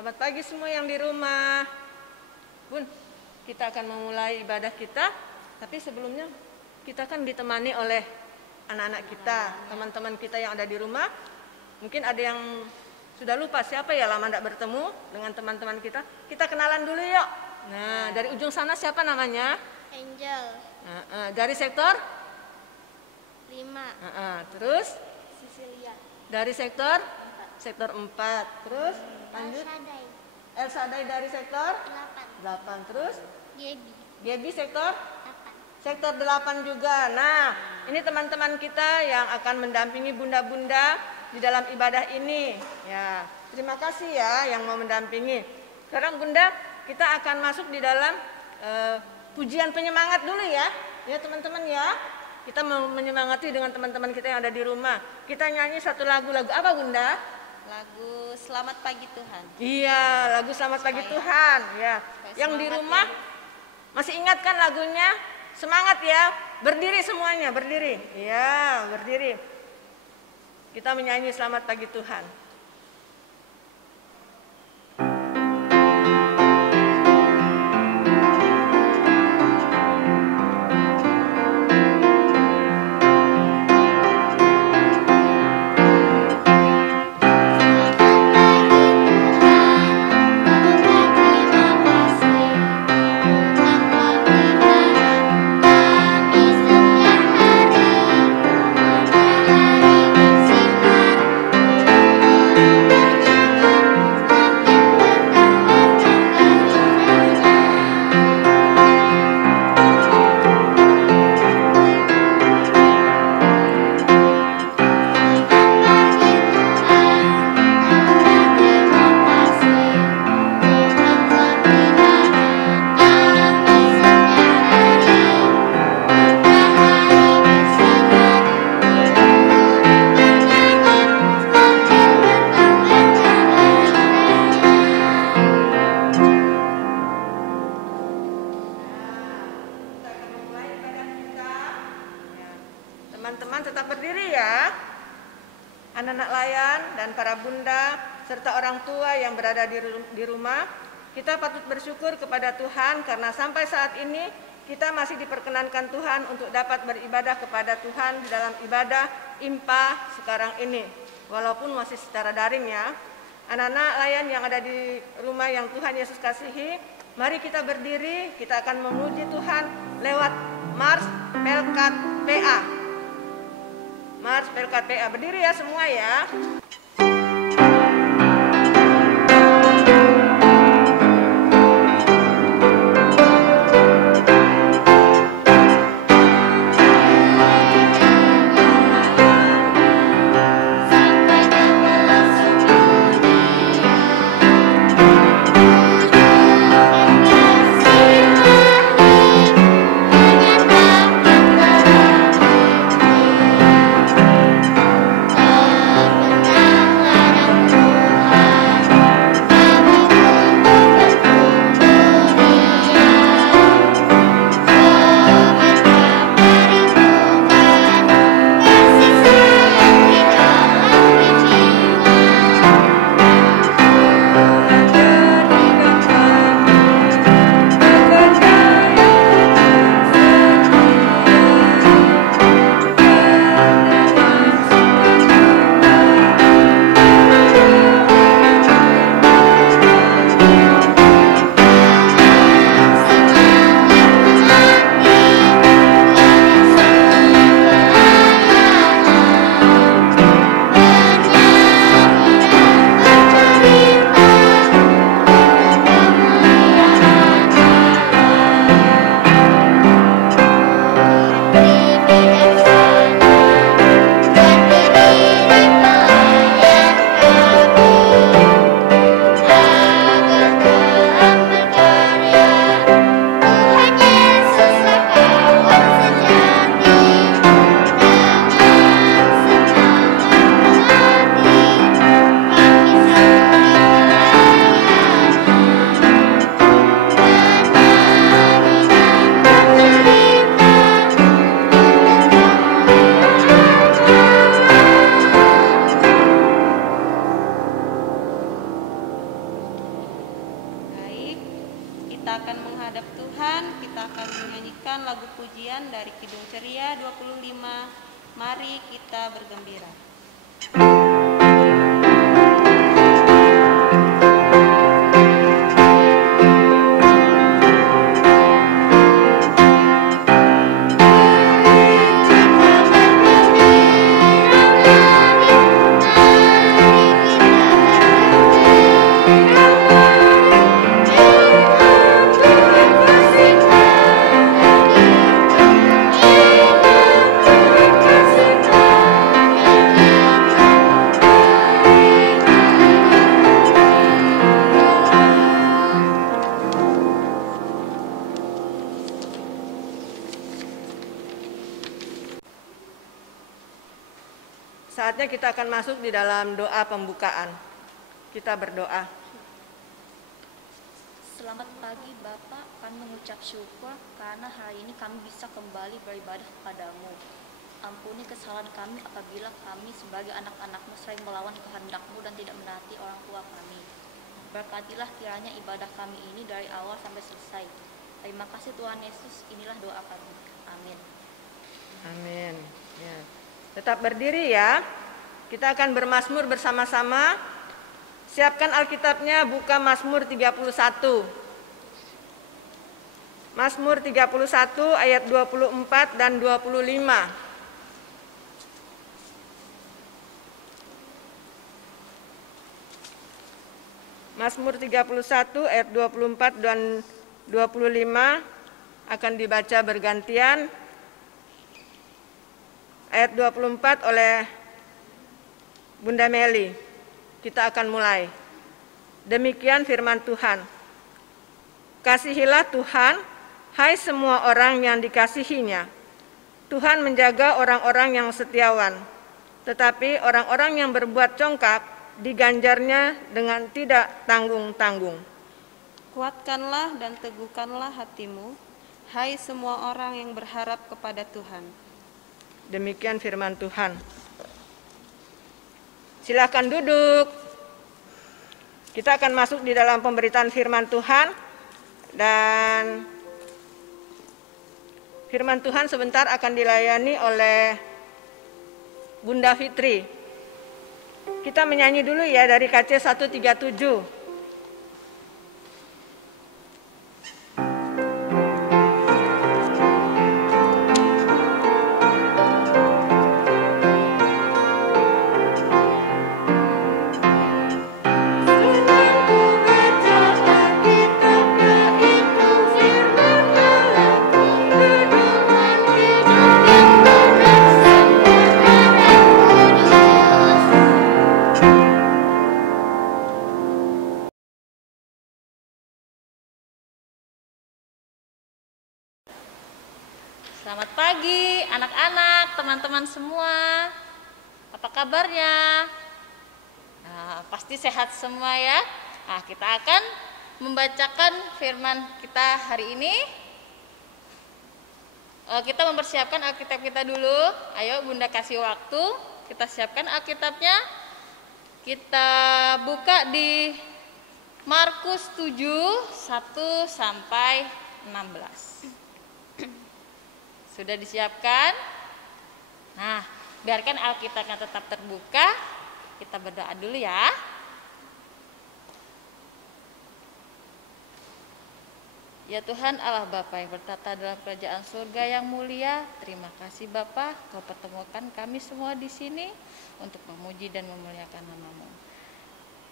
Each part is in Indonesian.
Selamat pagi semua yang di rumah. Bun, kita akan memulai ibadah kita, tapi sebelumnya kita kan ditemani oleh anak-anak kita, teman-teman kita yang ada di rumah. Mungkin ada yang sudah lupa siapa ya lama tidak bertemu dengan teman-teman kita. Kita kenalan dulu yuk. Nah, dari ujung sana siapa namanya? Angel. Dari sektor 5. Terus Cecilia. dari sektor 4. Terus lanjut. Elsa Day dari sektor 8. Terus Gaby sektor 8 juga. Nah, ini teman-teman kita yang akan mendampingi bunda-bunda di dalam ibadah ini. Ya, terima kasih ya yang mau mendampingi. Sekarang bunda, kita akan masuk di dalam pujian penyemangat dulu ya. Ya teman-teman ya. Kita mau menyemangati dengan teman-teman kita yang ada di rumah. Kita nyanyi satu lagu apa bunda? Lagu Selamat Pagi Tuhan. Iya, lagu Selamat Pagi Tuhan. Ya. Yang di rumah masih ingat kan lagunya? Semangat ya. Berdiri semuanya, berdiri. Ya, berdiri. Kita menyanyi Selamat Pagi Tuhan. Teman-teman tetap berdiri ya. Anak-anak layan dan para bunda serta orang tua yang berada di rumah, kita patut bersyukur kepada Tuhan karena sampai saat ini kita masih diperkenankan Tuhan untuk dapat beribadah kepada Tuhan di dalam ibadah IMPA sekarang ini. Walaupun masih secara daring ya. Anak-anak layan yang ada di rumah yang Tuhan Yesus kasihi, mari kita berdiri, kita akan memuji Tuhan lewat Mars Pelkat PA. Mars Pelkat PA, berdiri ya semua ya. Benar akan menghadap Tuhan, kita akan menyanyikan lagu pujian dari Kidung Ceria 25. Mari kita bergembira. Saatnya kita akan masuk di dalam doa pembukaan. Kita berdoa. Selamat pagi Bapak, kami mengucap syukur karena hari ini kami bisa kembali beribadah kepadamu. Ampuni kesalahan kami apabila kami sebagai anak-anak-Mu sering melawan kehendak-Mu dan tidak menaati orang tua kami. Berkatilah kiranya ibadah kami ini dari awal sampai selesai. Terima kasih Tuhan Yesus, inilah doa kami. Amin. Amin. Ya. Tetap berdiri ya. Kita akan bermazmur bersama-sama. Siapkan Alkitabnya, buka Mazmur 31. Mazmur 31 ayat 24 dan 25. Mazmur 31 ayat 24 dan 25 akan dibaca bergantian. Ayat 24 oleh Bunda Meli. Kita akan mulai. Demikian firman Tuhan. Kasihilah Tuhan, hai semua orang yang dikasihinya. Tuhan menjaga orang-orang yang setiawan, tetapi orang-orang yang berbuat congkak diganjarnya dengan tidak tanggung-tanggung. Kuatkanlah dan teguhkanlah hatimu, hai semua orang yang berharap kepada Tuhan. Demikian firman Tuhan. Silakan duduk. Kita akan masuk di dalam pemberitaan firman Tuhan. Dan firman Tuhan sebentar akan dilayani oleh Bunda Fitri. Kita menyanyi dulu ya dari KC 137. Selamat pagi anak-anak, teman-teman semua. Apa kabarnya? Nah, pasti sehat semua ya. Nah, kita akan membacakan firman kita hari ini. Kita mempersiapkan Alkitab kita dulu. Ayo Bunda kasih waktu. Kita siapkan Alkitabnya. Kita buka di Markus 7, 1 sampai 16. Sudah disiapkan? Nah, biarkan Alkitabnya tetap terbuka. Kita berdoa dulu ya. Ya Tuhan Allah Bapa yang bertata dalam kerajaan surga yang mulia, terima kasih Bapa, Kau pertemukan kami semua di sini untuk memuji dan memuliakan nama-Mu.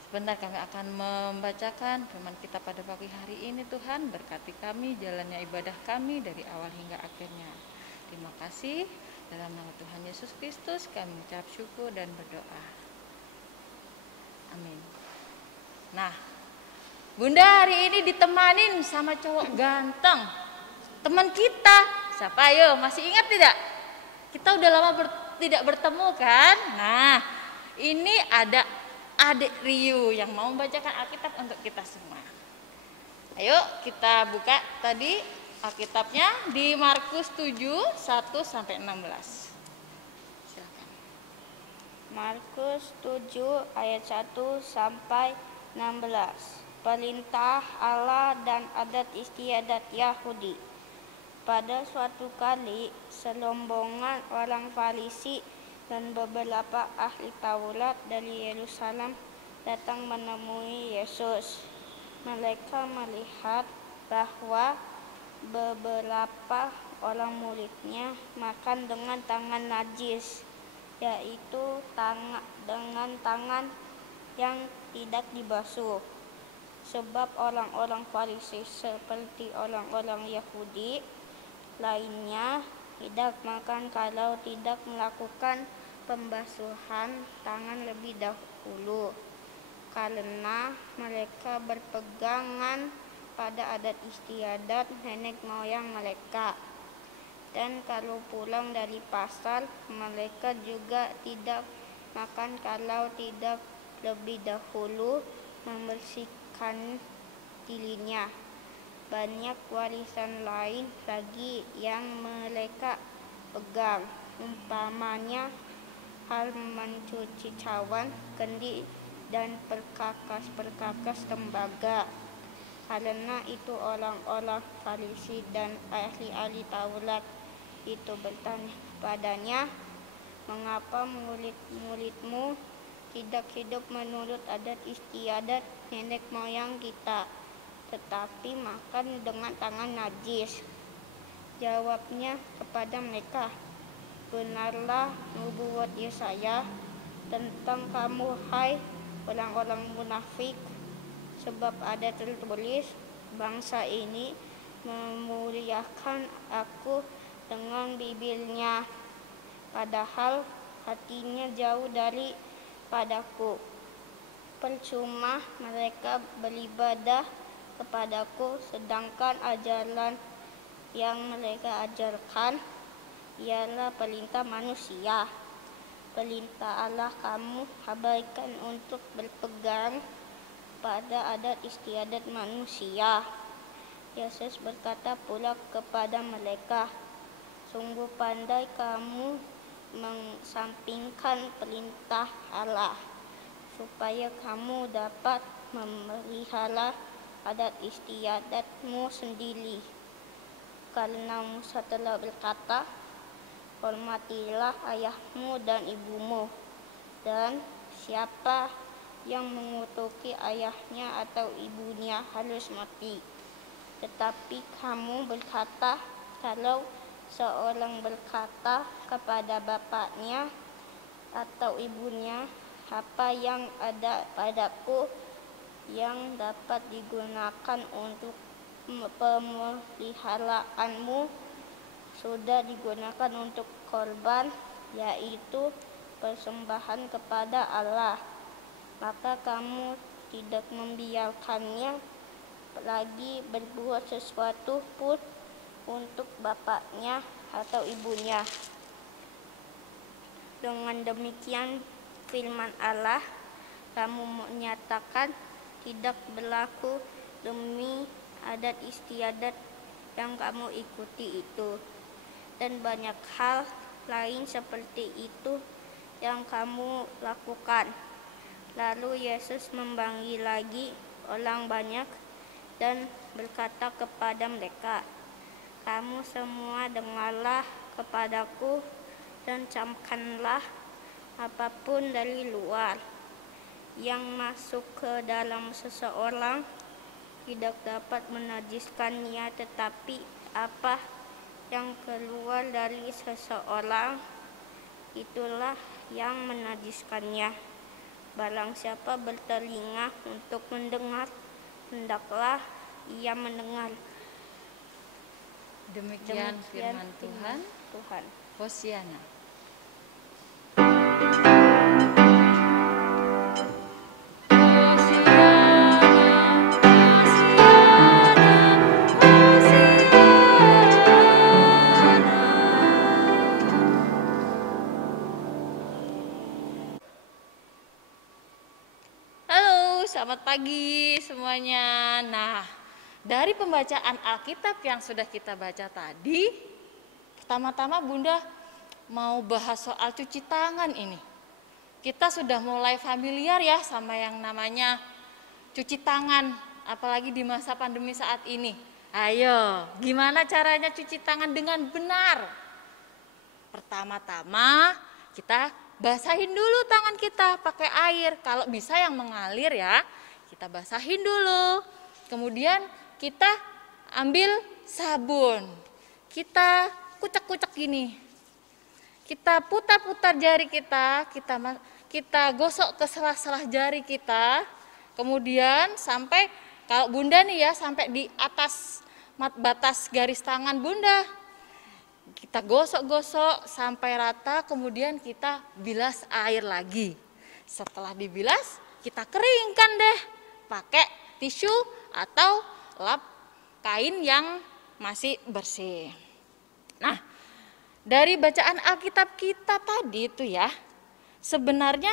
Sebentar kami akan membacakan firman kita pada pagi hari ini. Tuhan, berkati kami jalannya ibadah kami dari awal hingga akhirnya. Terima kasih, dalam nama Tuhan Yesus Kristus kami mengucap syukur dan berdoa. Amin. Nah, Bunda hari ini ditemanin sama cowok ganteng, teman kita. Siapa ayo, masih ingat tidak? Kita udah lama tidak bertemu kan? Nah, ini ada adik Riu yang mau membacakan Alkitab untuk kita semua. Ayo kita buka tadi Alkitabnya di Markus 7, 1 sampai 16. Silakan. Markus 7 ayat 1 sampai 16. perintah Allah dan adat istiadat Yahudi. Pada suatu kali, serombongan orang Farisi dan beberapa ahli Taurat dari Yerusalem datang menemui Yesus. Mereka melihat bahwa beberapa orang muridnya makan dengan tangan najis, yaitu dengan tangan yang tidak dibasuh. Sebab orang-orang Farisi seperti orang-orang Yahudi lainnya tidak makan kalau tidak melakukan pembasuhan tangan lebih dahulu, karena mereka berpegangan pada adat istiadat nenek moyang mereka. Dan kalau pulang dari pasar, mereka juga tidak makan kalau tidak lebih dahulu membersihkan dirinya. Banyak warisan lain lagi yang mereka pegang, umpamanya hal mencuci cawan, kendi, dan perkakas-perkakas tembaga. Karena itu orang-orang Farisi dan ahli-ahli Taurat itu bertanya padanya, "Mengapa murid-muridmu tidak hidup menurut adat istiadat nenek moyang kita, tetapi makan dengan tangan najis?" Jawabnya kepada mereka, "Benarlah nubuat Yesaya tentang kamu, hai orang-orang munafik, sebab ada tertulis, bangsa ini memuliakan aku dengan bibirnya, padahal hatinya jauh dari padaku. Percuma mereka beribadah kepadaku, sedangkan ajaran yang mereka ajarkan ialah perintah manusia. Perintah Allah kamu abaikan untuk berpegang pada adat istiadat manusia." Yesus berkata pula kepada mereka, "Sungguh pandai kamu mengesampingkan perintah Allah, supaya kamu dapat memelihara adat istiadatmu sendiri. Karena Musa telah berkata, hormatilah ayahmu dan ibumu, dan siapa yang mengutuki ayahnya atau ibunya harus mati. Tetapi kamu berkata, kalau seorang berkata kepada bapaknya atau ibunya, apa yang ada padaku yang dapat digunakan untuk pemeliharaanmu sudah digunakan untuk korban, yaitu persembahan kepada Allah, maka kamu tidak membiarkannya lagi berbuat sesuatu pun untuk bapaknya atau ibunya." Dengan demikian firman Allah, kamu menyatakan tidak berlaku demi adat istiadat yang kamu ikuti itu, dan banyak hal lain seperti itu yang kamu lakukan. Lalu Yesus memanggil lagi orang banyak dan berkata kepada mereka, "Kamu semua dengarlah kepadaku dan camkanlah, apapun dari luar yang masuk ke dalam seseorang tidak dapat menajiskannya, tetapi apa yang keluar dari seseorang itulah yang menajiskannya. Barang siapa bertelinga untuk mendengar, hendaklah ia mendengar." Demikian firman Tuhan. Hosiana. Selamat pagi semuanya. Nah, dari pembacaan Alkitab yang sudah kita baca tadi, pertama-tama Bunda mau bahas soal cuci tangan ini. Kita sudah mulai familiar ya sama yang namanya cuci tangan apalagi di masa pandemi saat ini. Ayo, gimana caranya cuci tangan dengan benar? Pertama-tama kita basahin dulu tangan kita pakai air. Kalau bisa yang mengalir ya, kita basahin dulu. Kemudian kita ambil sabun. Kita kucek-kucek gini. Kita putar-putar jari kita gosok ke sela-sela jari kita. Kemudian sampai, kalau Bunda nih ya, sampai di atas batas garis tangan Bunda. Kita gosok-gosok sampai rata, kemudian kita bilas air lagi. Setelah dibilas, kita keringkan deh pakai tisu atau lap kain yang masih bersih. Nah, dari bacaan Alkitab kita tadi itu ya, sebenarnya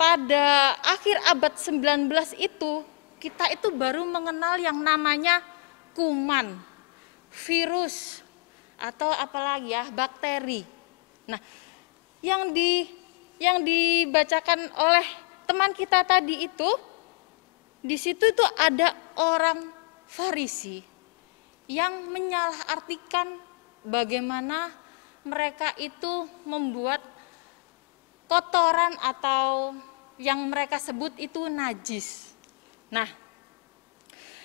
pada akhir abad 19 itu, kita itu baru mengenal yang namanya kuman, virus, atau apalagi ya, bakteri. Nah, yang dibacakan oleh teman kita tadi itu, di situ itu ada orang Farisi yang menyalahartikan bagaimana mereka itu membuat kotoran atau yang mereka sebut itu najis. Nah,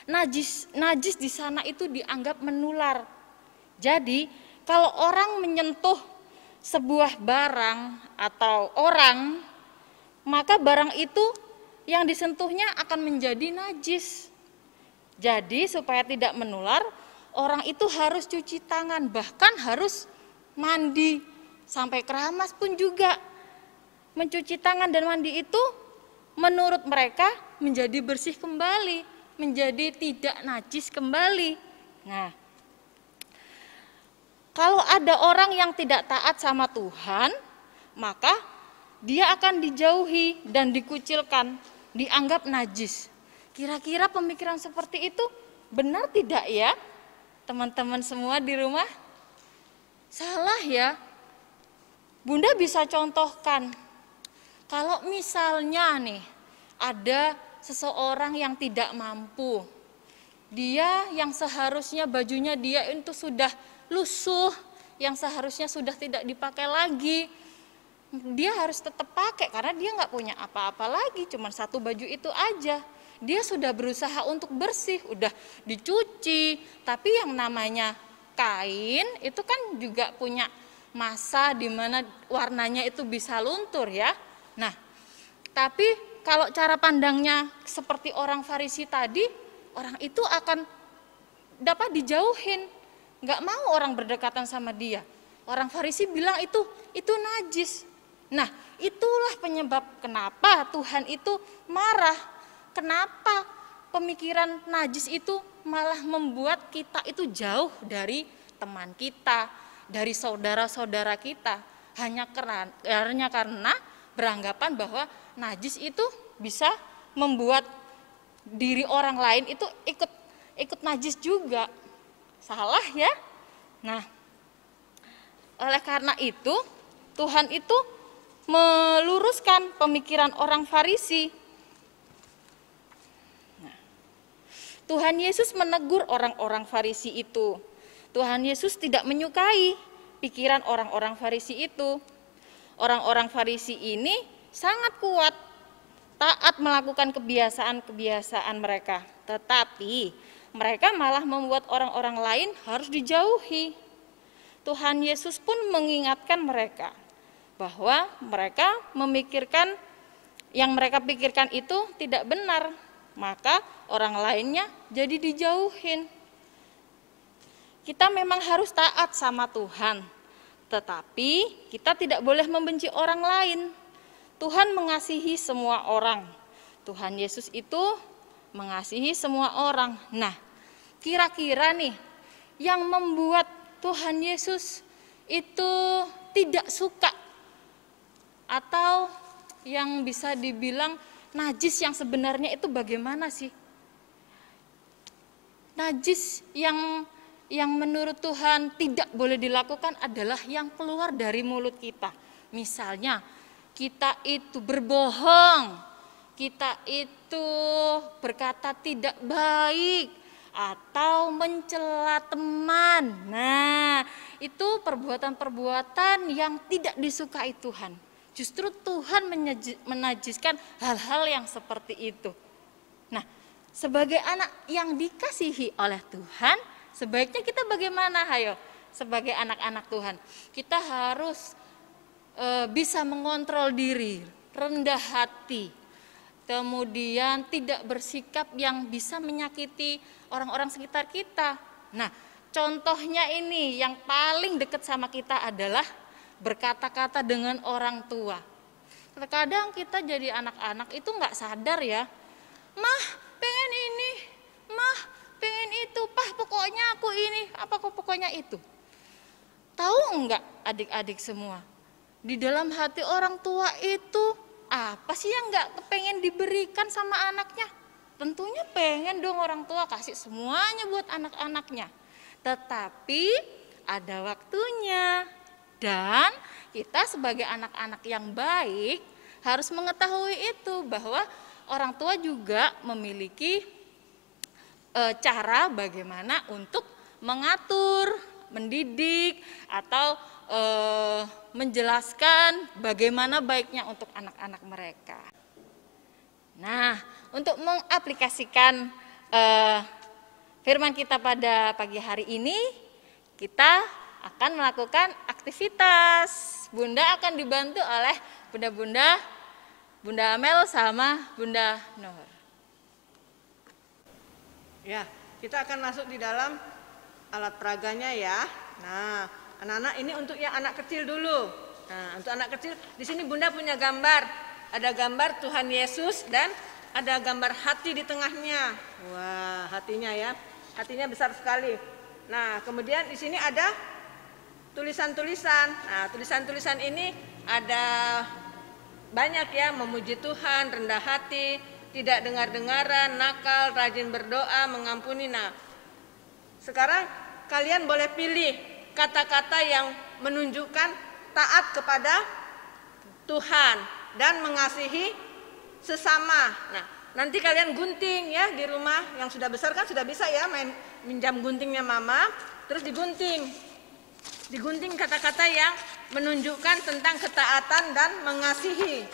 najis di sana itu dianggap menular. Jadi, kalau orang menyentuh sebuah barang atau orang, maka barang itu yang disentuhnya akan menjadi najis. Jadi, supaya tidak menular, orang itu harus cuci tangan, bahkan harus mandi. Sampai keramas pun juga. Mencuci tangan dan mandi itu menurut mereka menjadi bersih kembali, menjadi tidak najis kembali. Nah, kalau ada orang yang tidak taat sama Tuhan, maka dia akan dijauhi dan dikucilkan, dianggap najis. Kira-kira pemikiran seperti itu benar tidak ya? Teman-teman semua di rumah? Salah ya. Bunda bisa contohkan. Kalau misalnya nih ada seseorang yang tidak mampu. Dia yang seharusnya bajunya dia itu sudah lusuh, yang seharusnya sudah tidak dipakai lagi. Dia harus tetap pakai karena dia nggak punya apa-apa lagi, cuma satu baju itu aja. Dia sudah berusaha untuk bersih, udah dicuci, tapi yang namanya kain itu kan juga punya masa di mana warnanya itu bisa luntur ya. Nah, tapi kalau cara pandangnya seperti orang Farisi tadi, orang itu akan dapat dijauhin, nggak mau orang berdekatan sama dia. Orang Farisi bilang itu najis. Nah, itulah penyebab kenapa Tuhan itu marah. Kenapa pemikiran najis itu malah membuat kita itu jauh dari teman kita, dari saudara-saudara kita. Hanya karena beranggapan bahwa najis itu bisa membuat diri orang lain itu ikut najis juga. Salah ya. Nah, oleh karena itu Tuhan itu meluruskan pemikiran orang Farisi. Tuhan Yesus menegur orang-orang Farisi itu. Tuhan Yesus tidak menyukai pikiran orang-orang Farisi itu. Orang-orang Farisi ini sangat kuat, taat melakukan kebiasaan-kebiasaan mereka. Tetapi mereka malah membuat orang-orang lain harus dijauhi. Tuhan Yesus pun mengingatkan mereka bahwa mereka memikirkan yang mereka pikirkan itu tidak benar. Maka orang lainnya jadi dijauhin. Kita memang harus taat sama Tuhan, tetapi kita tidak boleh membenci orang lain. Tuhan mengasihi semua orang. Tuhan Yesus itu mengasihi semua orang. Nah, kira-kira nih yang membuat Tuhan Yesus itu tidak suka atau yang bisa dibilang najis yang sebenarnya itu bagaimana sih? Najis yang menurut Tuhan tidak boleh dilakukan adalah yang keluar dari mulut kita. Misalnya kita itu berbohong, kita itu berkata tidak baik atau mencela teman. Nah, itu perbuatan-perbuatan yang tidak disukai Tuhan. Justru Tuhan menajiskan hal-hal yang seperti itu. Nah, sebagai anak yang dikasihi oleh Tuhan, sebaiknya kita bagaimana? Hayo, sebagai anak-anak Tuhan, kita harus bisa mengontrol diri, rendah hati, kemudian tidak bersikap yang bisa menyakiti orang-orang sekitar kita. Nah, contohnya ini yang paling dekat sama kita adalah berkata-kata dengan orang tua. Terkadang kita jadi anak-anak itu nggak sadar ya, mah pengen ini, mah pengen itu, pah pokoknya aku ini, apa kok pokoknya itu. Tahu enggak adik-adik semua, di dalam hati orang tua itu apa sih yang nggak kepengen diberikan sama anaknya? Tentunya pengen dong orang tua kasih semuanya buat anak-anaknya. Tetapi ada waktunya. Dan kita sebagai anak-anak yang baik harus mengetahui itu, bahwa orang tua juga memiliki cara bagaimana untuk mengatur, mendidik, atau menjelaskan bagaimana baiknya untuk anak-anak mereka. Nah, untuk mengaplikasikan firman kita pada pagi hari ini, kita akan melakukan aktivitas. Bunda akan dibantu oleh bunda-bunda, Bunda Amel sama Bunda Nur. Ya, kita akan masuk di dalam alat peraganya ya. Nah, anak-anak ini untuk yang anak kecil dulu. Nah, untuk anak kecil di sini Bunda punya gambar. Ada gambar Tuhan Yesus dan ada gambar hati di tengahnya. Wah, hatinya ya. Hatinya besar sekali. Nah, kemudian di sini ada tulisan-tulisan. Nah, tulisan-tulisan ini ada banyak ya, memuji Tuhan, rendah hati, tidak dengar-dengaran, nakal, rajin berdoa, mengampuni. Nah, sekarang kalian boleh pilih kata-kata yang menunjukkan taat kepada Tuhan dan mengasihi sesama. Nah, nanti kalian gunting ya di rumah, yang sudah besar kan sudah bisa ya main minjam guntingnya mama, terus digunting. Digunting kata-kata yang menunjukkan tentang ketaatan dan mengasihi.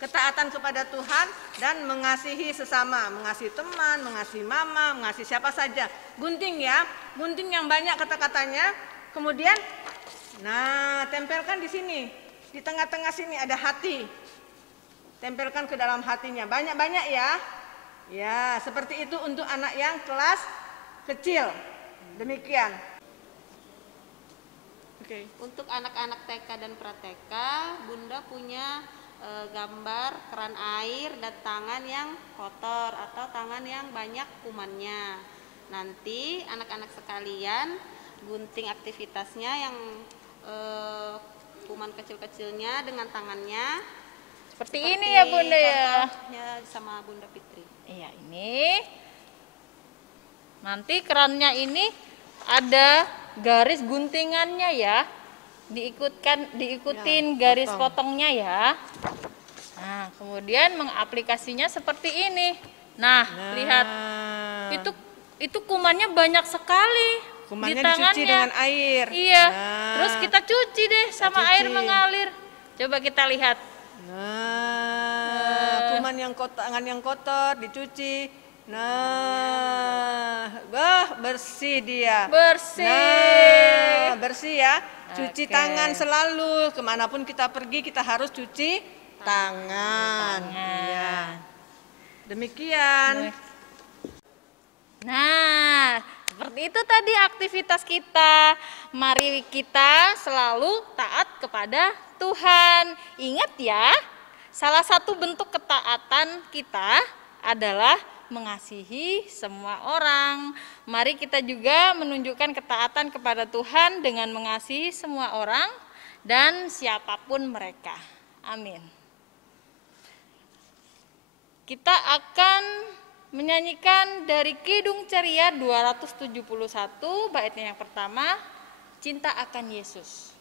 Ketaatan kepada Tuhan dan mengasihi sesama, mengasihi teman, mengasihi mama, mengasihi siapa saja. Gunting ya, gunting yang banyak kata-katanya. Kemudian, nah tempelkan di sini, di tengah-tengah sini ada hati. Tempelkan ke dalam hatinya, banyak-banyak ya. Ya, seperti itu untuk anak yang kelas kecil. Demikian. Oke. Untuk anak-anak TK dan pra-TK, Bunda punya gambar keran air dan tangan yang kotor atau tangan yang banyak kumannya. Nanti anak-anak sekalian gunting aktivitasnya yang kuman kecil-kecilnya dengan tangannya. Seperti ini ya Bunda ya. Contohnya sama Bunda Fitri. Iya, ini. Nanti kerannya ini ada garis guntingannya ya. Diikutin ya, garis potongnya ya. Nah, kemudian mengaplikasinya seperti ini. Nah, lihat. Itu kumannya banyak sekali. Kumannya di tangannya. dicuci dengan air. Iya. Nah, terus kita cuci deh sama cuci. air mengalir. Coba kita lihat. Nah, kuman yang kotor, tangan yang kotor dicuci. Nah, bersih dia. Bersih. Nah, bersih ya. Cuci Oke. tangan selalu. Kemanapun kita pergi kita harus cuci tangan. Ya. Demikian. Nah, seperti itu tadi aktivitas kita. Mari kita selalu taat kepada Tuhan. Ingat ya, salah satu bentuk ketaatan kita adalah mengasihi semua orang. Mari kita juga menunjukkan ketaatan kepada Tuhan dengan mengasihi semua orang dan siapapun mereka. Amin. Kita akan menyanyikan dari Kidung Ceria 271, baitnya yang pertama, Cinta akan Yesus.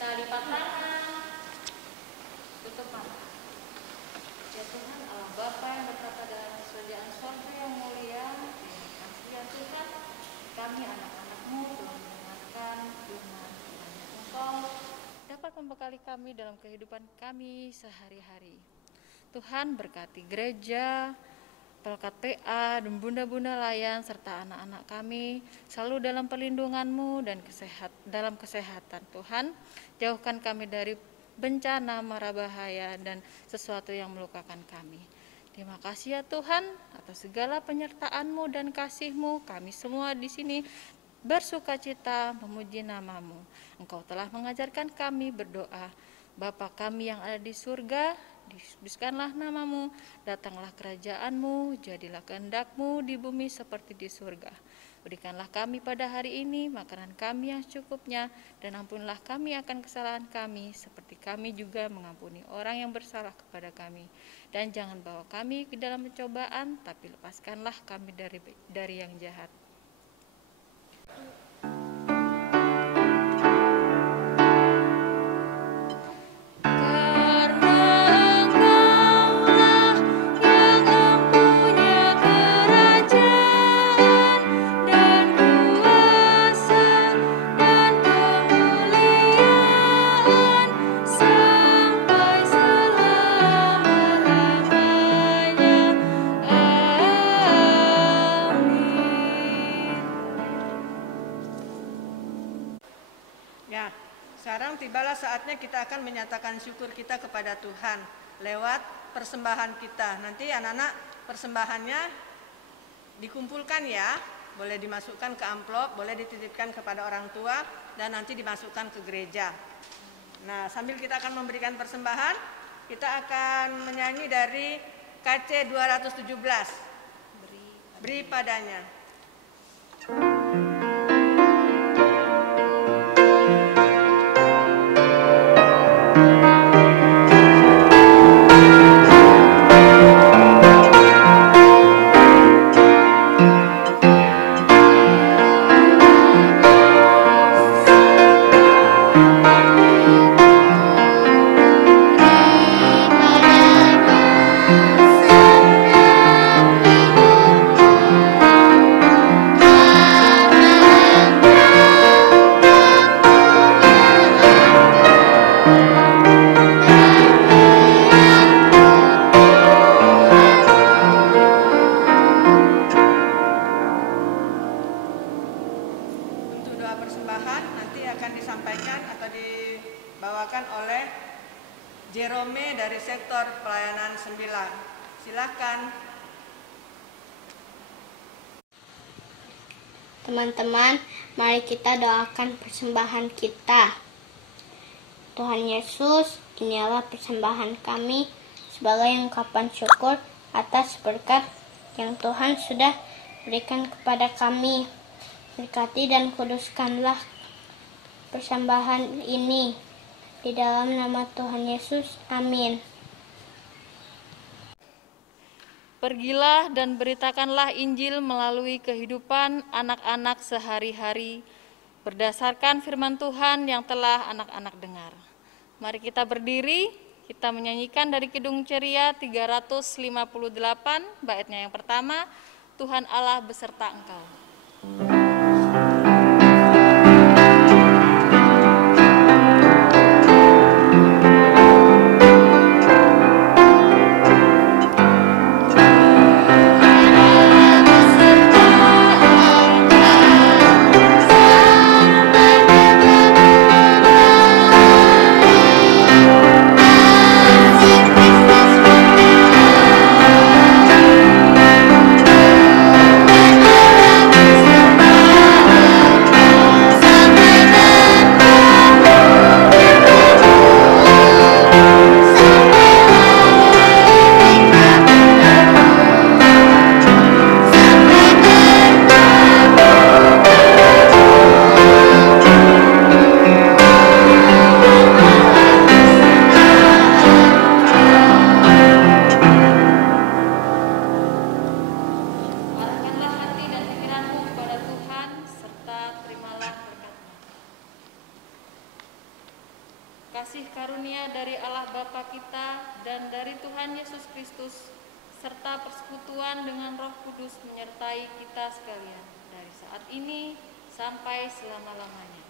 Kita lipat tangan. Tutup mata. Ya Tuhan Allah Bapa yang berkata dalam kerajaan surga yang mulia, terima kasih ya Tuhan, kami anak-anak-Mu telah mendengarkan firman Engkau dapat membekali kami dalam kehidupan kami sehari-hari. Tuhan berkati gereja, Pelkat PA, dan bunda-bunda layan, serta anak-anak kami selalu dalam perlindungan-Mu dan dalam kesehatan. Tuhan, jauhkan kami dari bencana, mara bahaya, dan sesuatu yang melukakan kami. Terima kasih ya Tuhan atas segala penyertaan-Mu dan kasih-Mu. Kami semua di sini bersuka cita memuji nama-Mu. Engkau telah mengajarkan kami berdoa. Bapa kami yang ada di surga, dikuduskanlah nama-Mu, datanglah kerajaan-Mu, jadilah kehendak-Mu di bumi seperti di surga. Berikanlah kami pada hari ini makanan kami yang secukupnya, dan ampunilah kami akan kesalahan kami, seperti kami juga mengampuni orang yang bersalah kepada kami. Dan jangan bawa kami ke dalam pencobaan, tapi lepaskanlah kami dari yang jahat. Sekarang tibalah saatnya kita akan menyatakan syukur kita kepada Tuhan lewat persembahan kita. Nanti anak-anak persembahannya dikumpulkan ya, boleh dimasukkan ke amplop, boleh dititipkan kepada orang tua, dan nanti dimasukkan ke gereja. Nah, sambil kita akan memberikan persembahan, kita akan menyanyi dari KC 217, Beri Padanya. Jerome dari sektor pelayanan 9. Silakan. Teman-teman, mari kita doakan persembahan kita. Tuhan Yesus, inilah persembahan kami sebagai ungkapan syukur atas berkat yang Tuhan sudah berikan kepada kami. Berkati dan kuduskanlah persembahan ini. Di dalam nama Tuhan Yesus, amin. Pergilah dan beritakanlah Injil melalui kehidupan anak-anak sehari-hari berdasarkan firman Tuhan yang telah anak-anak dengar. Mari kita berdiri, kita menyanyikan dari Kidung Ceria 358, baitnya yang pertama, Tuhan Allah beserta engkau. Yesus kasih karunia dari Allah Bapa kita dan dari Tuhan Yesus Kristus, serta persekutuan dengan Roh Kudus menyertai kita sekalian dari saat ini sampai selama-lamanya.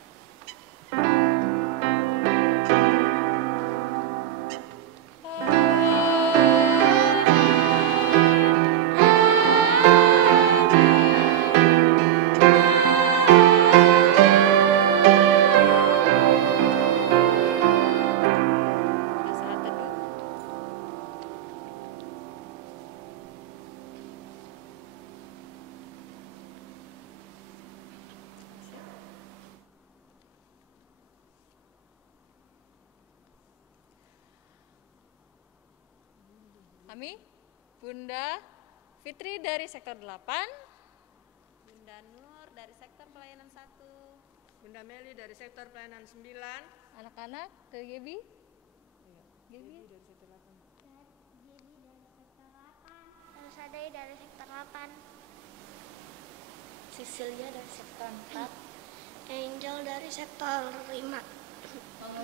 Kami, Bunda Fitri dari sektor 8, Bunda Nur dari sektor pelayanan 1, Bunda Meli dari sektor pelayanan 9, anak-anak dari Gebi, Terus Adai dari sektor 8, Cecilia dari sektor 4, Angel dari sektor 5, Mama